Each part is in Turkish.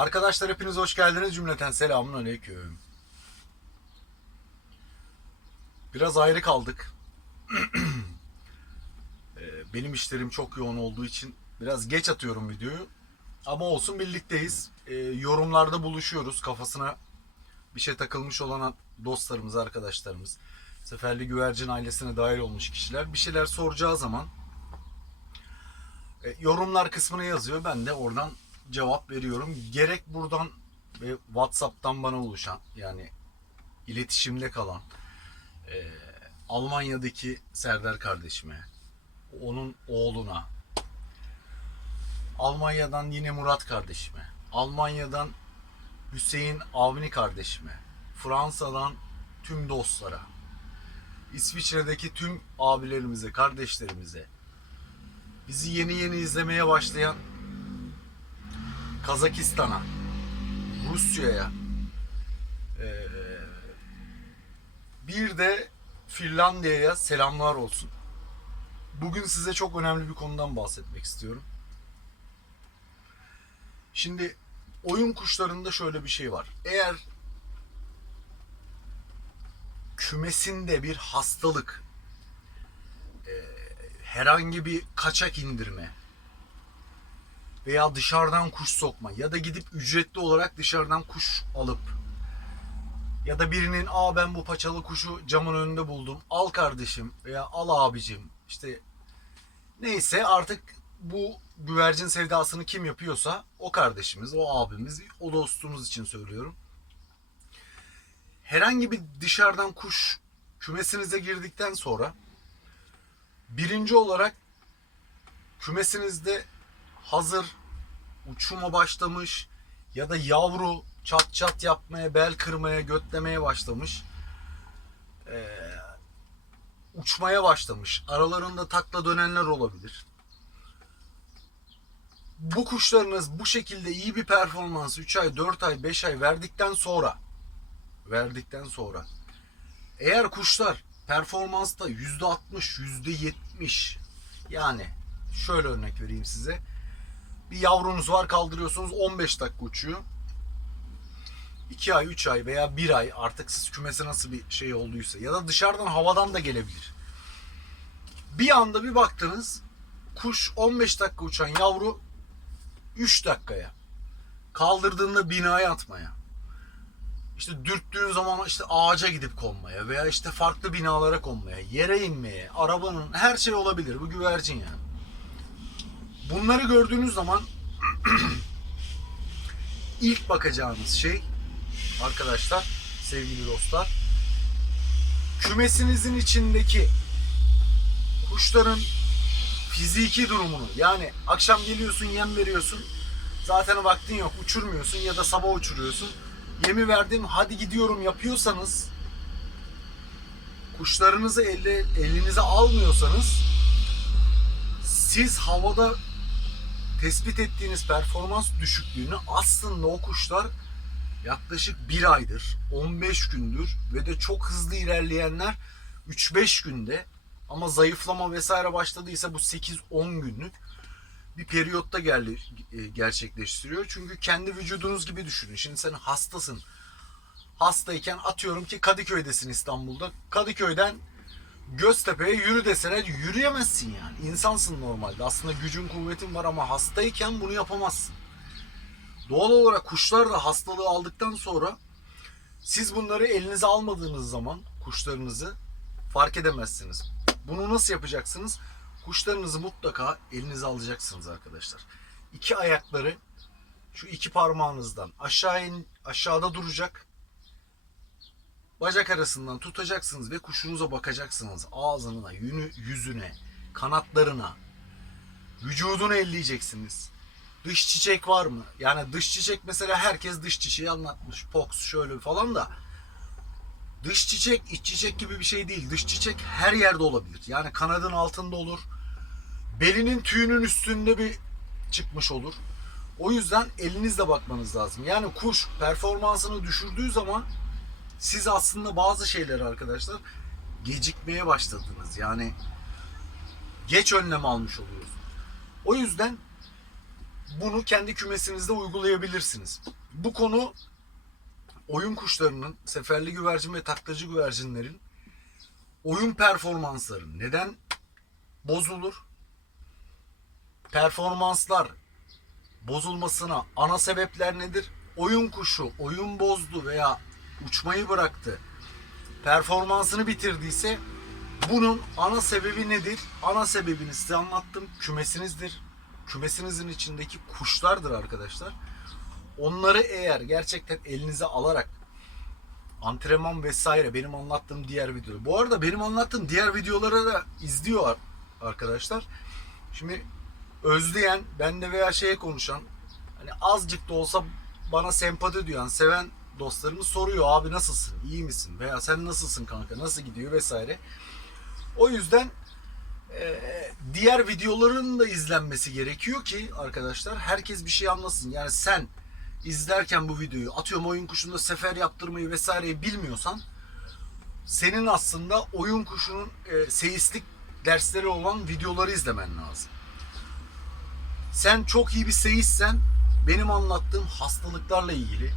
Arkadaşlar hepiniz hoş geldiniz cümleten selamun aleyküm. Biraz ayrı kaldık. Ee, Benim işlerim çok yoğun olduğu için biraz geç atıyorum videoyu. Ama olsun birlikteyiz. Ee, yorumlarda buluşuyoruz. Kafasına bir şey takılmış olan dostlarımız, arkadaşlarımız. Seferli Güvercin ailesine dahil olmuş kişiler bir şeyler soracağı zaman e, yorumlar kısmına yazıyor. Ben de oradan cevap veriyorum. Gerek buradan ve WhatsApp'tan bana ulaşan yani iletişimde kalan e, Almanya'daki Serdar kardeşime, onun oğluna, Almanya'dan yine Murat kardeşime, Almanya'dan Hüseyin Avni kardeşime, Fransa'dan tüm dostlara, İsviçre'deki tüm abilerimize, kardeşlerimize, bizi yeni yeni izlemeye başlayan Kazakistan'a, Rusya'ya, eee, bir de Finlandiya'ya selamlar olsun. Bugün size çok önemli bir konudan bahsetmek istiyorum. Şimdi oyun kuşlarında şöyle bir şey var. Eğer kümesinde bir hastalık, e, herhangi bir kaçak indirme veya dışarıdan kuş sokma ya da gidip ücretli olarak dışarıdan kuş alıp ya da birinin aa ben bu paçalı kuşu camın önünde buldum al kardeşim veya al abicim işte neyse artık bu güvercin sevdasını kim yapıyorsa o kardeşimiz, o abimiz, o dostumuz için söylüyorum. Herhangi bir dışarıdan kuş kümesinize girdikten sonra birinci olarak kümesinizde hazır uçuma başlamış ya da yavru çat çat yapmaya, bel kırmaya, götlemeye başlamış. Ee, uçmaya başlamış. Aralarında takla dönenler olabilir. Bu kuşlarınız bu şekilde iyi bir performans 3 ay, 4 ay, 5 ay verdikten sonra verdikten sonra eğer kuşlar performansta %60, %70 yani şöyle örnek vereyim size. Bir yavrunuz var kaldırıyorsunuz 15 dakika uçuyor. 2 ay, 3 ay veya 1 ay artık siz kümesi nasıl bir şey olduysa ya da dışarıdan havadan da gelebilir. Bir anda bir baktınız kuş 15 dakika uçan yavru 3 dakikaya kaldırdığında binaya atmaya işte dürttüğün zaman işte ağaca gidip konmaya veya işte farklı binalara konmaya, yere inmeye, arabanın her şey olabilir. Bu güvercin yani. Bunları gördüğünüz zaman ilk bakacağınız şey arkadaşlar, sevgili dostlar kümesinizin içindeki kuşların fiziki durumunu. Yani akşam geliyorsun yem veriyorsun. Zaten vaktin yok uçurmuyorsun ya da sabah uçuruyorsun. Yemi verdim hadi gidiyorum yapıyorsanız kuşlarınızı elle, elinize almıyorsanız siz havada tespit ettiğiniz performans düşüklüğünü aslında o kuşlar yaklaşık bir aydır, 15 gündür ve de çok hızlı ilerleyenler 3-5 günde ama zayıflama vesaire başladıysa bu 8-10 günlük bir periyotta gel- e, gerçekleştiriyor. Çünkü kendi vücudunuz gibi düşünün. Şimdi sen hastasın. Hastayken atıyorum ki Kadıköy'desin İstanbul'da. Kadıköy'den Göztepe'ye yürü deseler yürüyemezsin yani. İnsansın normalde. Aslında gücün kuvvetin var ama hastayken bunu yapamazsın. Doğal olarak kuşlar da hastalığı aldıktan sonra siz bunları elinize almadığınız zaman kuşlarınızı fark edemezsiniz. Bunu nasıl yapacaksınız? Kuşlarınızı mutlaka elinize alacaksınız arkadaşlar. İki ayakları şu iki parmağınızdan aşağı in, aşağıda duracak. Bacak arasından tutacaksınız ve kuşunuza bakacaksınız. Ağzına, yünü, yüzüne, kanatlarına, vücudunu elleyeceksiniz. Dış çiçek var mı? Yani dış çiçek mesela herkes dış çiçeği anlatmış. Pox şöyle falan da dış çiçek iç çiçek gibi bir şey değil. Dış çiçek her yerde olabilir. Yani kanadın altında olur. Belinin tüyünün üstünde bir çıkmış olur. O yüzden elinizle bakmanız lazım. Yani kuş performansını düşürdüğü zaman siz aslında bazı şeyleri arkadaşlar gecikmeye başladınız. Yani geç önlem almış oluyorsunuz. O yüzden bunu kendi kümesinizde uygulayabilirsiniz. Bu konu oyun kuşlarının, seferli güvercin ve taklacı güvercinlerin oyun performansları neden bozulur? Performanslar bozulmasına ana sebepler nedir? Oyun kuşu oyun bozdu veya uçmayı bıraktı. Performansını bitirdiyse bunun ana sebebi nedir? Ana sebebini size anlattım. Kümesinizdir. Kümesinizin içindeki kuşlardır arkadaşlar. Onları eğer gerçekten elinize alarak antrenman vesaire benim anlattığım diğer videolar. Bu arada benim anlattığım diğer videoları da izliyor arkadaşlar. Şimdi özleyen, bende veya şeye konuşan hani azıcık da olsa bana sempati duyan, seven dostlarımız soruyor abi nasılsın, iyi misin veya sen nasılsın kanka, nasıl gidiyor vesaire. O yüzden e, diğer videoların da izlenmesi gerekiyor ki arkadaşlar herkes bir şey anlasın. Yani sen izlerken bu videoyu atıyorum oyun kuşunda sefer yaptırmayı vesaireyi bilmiyorsan senin aslında oyun kuşunun e, seyislik dersleri olan videoları izlemen lazım. Sen çok iyi bir seyissen benim anlattığım hastalıklarla ilgili,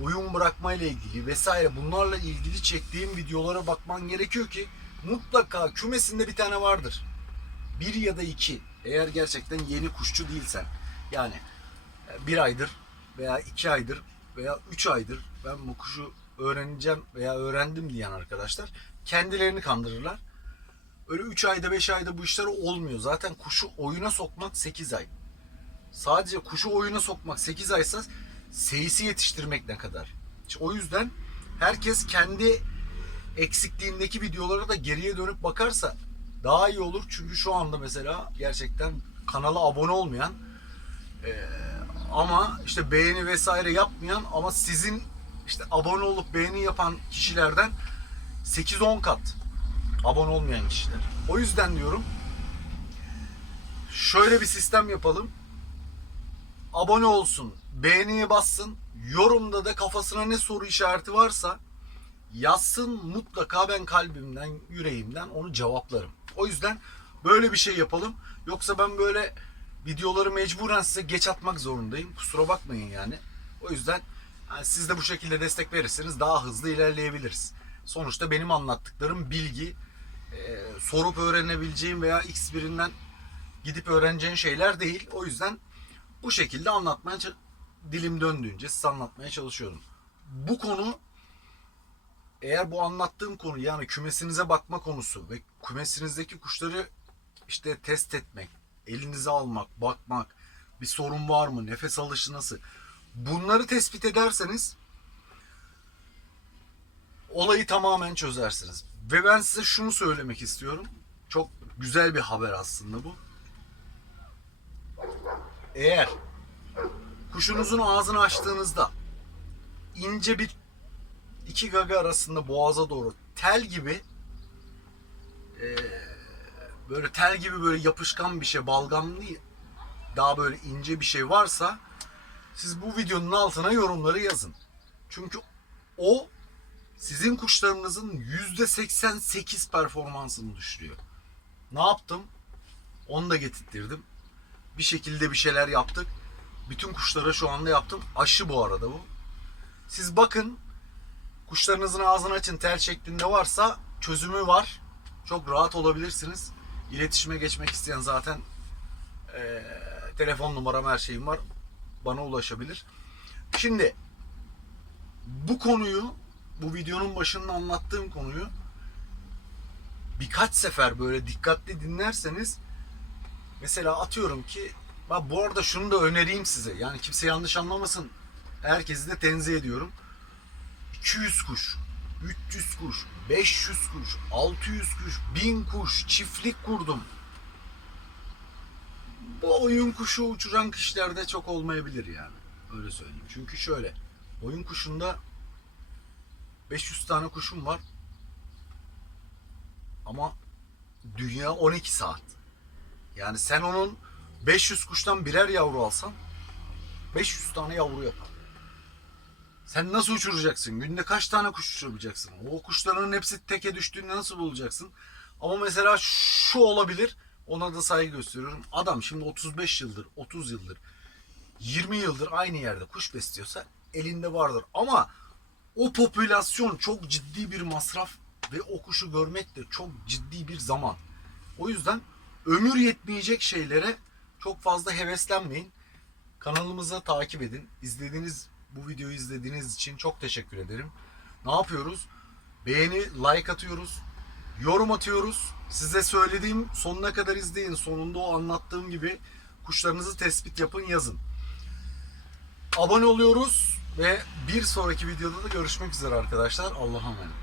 oyun bırakmayla ilgili vesaire bunlarla ilgili çektiğim videolara bakman gerekiyor ki mutlaka kümesinde bir tane vardır. Bir ya da iki. Eğer gerçekten yeni kuşçu değilsen. Yani e, bir aydır veya iki aydır veya üç aydır ben bu kuşu öğreneceğim veya öğrendim diyen arkadaşlar kendilerini kandırırlar. Öyle 3 ayda 5 ayda bu işler olmuyor. Zaten kuşu oyuna sokmak 8 ay. Sadece kuşu oyuna sokmak 8 aysa seyisi yetiştirmek ne kadar? İşte o yüzden herkes kendi eksikliğindeki videolara da geriye dönüp bakarsa daha iyi olur. Çünkü şu anda mesela gerçekten kanala abone olmayan eee, ama işte beğeni vesaire yapmayan ama sizin işte abone olup beğeni yapan kişilerden 8-10 kat abone olmayan kişiler. O yüzden diyorum şöyle bir sistem yapalım. Abone olsun, beğeniye bassın, yorumda da kafasına ne soru işareti varsa yazsın mutlaka ben kalbimden, yüreğimden onu cevaplarım. O yüzden böyle bir şey yapalım. Yoksa ben böyle videoları mecburen size geç atmak zorundayım. Kusura bakmayın yani. O yüzden yani siz de bu şekilde destek verirseniz daha hızlı ilerleyebiliriz. Sonuçta benim anlattıklarım bilgi, e, sorup öğrenebileceğim veya X birinden gidip öğreneceğin şeyler değil. O yüzden bu şekilde anlatmaya dilim döndüğünce size anlatmaya çalışıyorum. Bu konu eğer bu anlattığım konu yani kümesinize bakma konusu ve kümesinizdeki kuşları işte test etmek, elinize almak, bakmak, bir sorun var mı, nefes alışı nasıl? Bunları tespit ederseniz olayı tamamen çözersiniz. Ve ben size şunu söylemek istiyorum. Çok güzel bir haber aslında bu. Eğer kuşunuzun ağzını açtığınızda ince bir iki gaga arasında boğaza doğru tel gibi eee, böyle tel gibi böyle yapışkan bir şey balgamlı daha böyle ince bir şey varsa siz bu videonun altına yorumları yazın. Çünkü o sizin kuşlarınızın %88 performansını düşürüyor. Ne yaptım? Onu da getirttirdim. Bir şekilde bir şeyler yaptık. Bütün kuşlara şu anda yaptım. Aşı bu arada bu. Siz bakın kuşlarınızın ağzını açın tel şeklinde varsa çözümü var. Çok rahat olabilirsiniz. İletişime geçmek isteyen zaten eee, telefon numaram her şeyim var. Bana ulaşabilir. Şimdi bu konuyu bu videonun başında anlattığım konuyu birkaç sefer böyle dikkatli dinlerseniz mesela atıyorum ki bak bu arada şunu da önereyim size. Yani kimse yanlış anlamasın. Herkesi de tenzih ediyorum. 200 kuş, 300 kuş, 500 kuş, 600 kuş, 1000 kuş, çiftlik kurdum. Bu oyun kuşu uçuran kişilerde çok olmayabilir yani. Öyle söyleyeyim. Çünkü şöyle. Oyun kuşunda 500 tane kuşum var. Ama dünya 12 saat. Yani sen onun 500 kuştan birer yavru alsan 500 tane yavru yapar. Sen nasıl uçuracaksın? Günde kaç tane kuş uçurabileceksin? O kuşların hepsi teke düştüğünde nasıl bulacaksın? Ama mesela şu olabilir. Ona da saygı gösteriyorum. Adam şimdi 35 yıldır, 30 yıldır 20 yıldır aynı yerde kuş besliyorsa elinde vardır. Ama o popülasyon çok ciddi bir masraf ve o kuşu görmek de çok ciddi bir zaman. O yüzden ömür yetmeyecek şeylere çok fazla heveslenmeyin. Kanalımıza takip edin. İzlediğiniz bu videoyu izlediğiniz için çok teşekkür ederim. Ne yapıyoruz? Beğeni, like atıyoruz. Yorum atıyoruz. Size söylediğim sonuna kadar izleyin. Sonunda o anlattığım gibi kuşlarınızı tespit yapın, yazın. Abone oluyoruz ve bir sonraki videoda da görüşmek üzere arkadaşlar. Allah'a emanet.